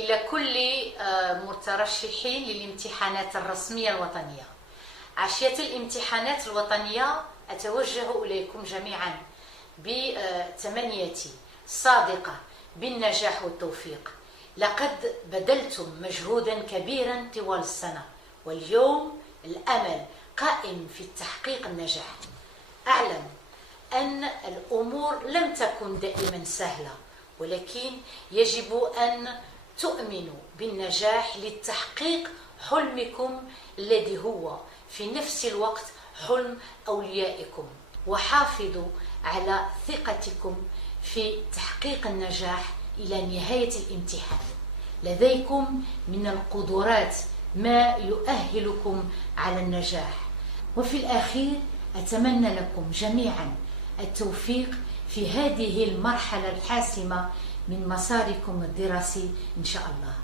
إلى كل مترشحين للامتحانات الرسمية الوطنية. عشية الامتحانات الوطنية أتوجه إليكم جميعا بتمنيتي الصادقة بالنجاح والتوفيق. لقد بذلتم مجهودا كبيرا طوال السنة، واليوم الأمل قائم في تحقيق النجاح. أعلم أن الأمور لم تكن دائما سهلة، ولكن يجب أن تؤمنوا بالنجاح لتحقيق حلمكم الذي هو في نفس الوقت حلم أوليائكم، وحافظوا على ثقتكم في تحقيق النجاح إلى نهاية الامتحان. لديكم من القدرات ما يؤهلكم على النجاح. وفي الأخير أتمنى لكم جميعا التوفيق في هذه المرحلة الحاسمة من مساركم الدراسي إن شاء الله.